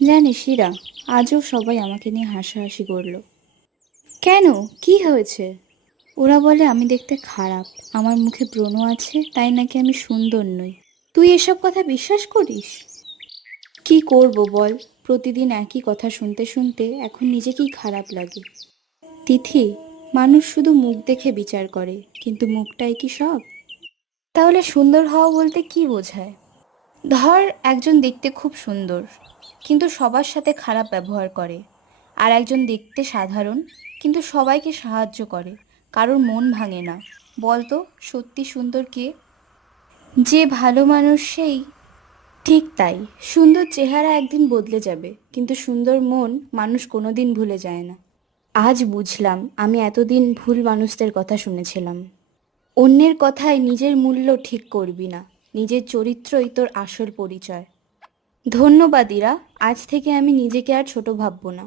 জানিস ইরা, আজও সবাই আমাকে নিয়ে হাসাহাসি করলো। কেন? কি হয়েছে? ওরা বলে আমি দেখতে খারাপ, আমার মুখে ব্রণ আছে, তাই নাকি আমি সুন্দর নই। তুই এসব কথা বিশ্বাস করিস? কি করব বল, প্রতিদিন একই কথা শুনতে শুনতে এখন নিজেকেই খারাপ লাগে। তিথি, মানুষ শুধু মুখ দেখে বিচার করে, কিন্তু মুখটাই কি সব? তাহলে সুন্দর হওয়া বলতে কি বোঝায়? ধর, একজন দেখতে খুব সুন্দর কিন্তু সবার সাথে খারাপ ব্যবহার করে, আর একজন দেখতে সাধারণ কিন্তু সবাইকে সাহায্য করে, কারোর মন ভাঙে না। বলতো, সত্যি সুন্দর কে? যে ভালো মানুষ সেই। ঠিক তাই, সুন্দর চেহারা একদিন বদলে যাবে, কিন্তু সুন্দর মন মানুষ কোনোদিন ভুলে যায় না। আজ বুঝলাম আমি এতদিন ভুল মানুষদের কথা শুনেছিলাম। অন্যের কথায় নিজের মূল্য ঠিক করবি না, নিজের চরিত্রই তোর আসল পরিচয়। ধন্যবাদ ইরা, আজ থেকে আমি নিজেকে আর ছোট ভাববো না।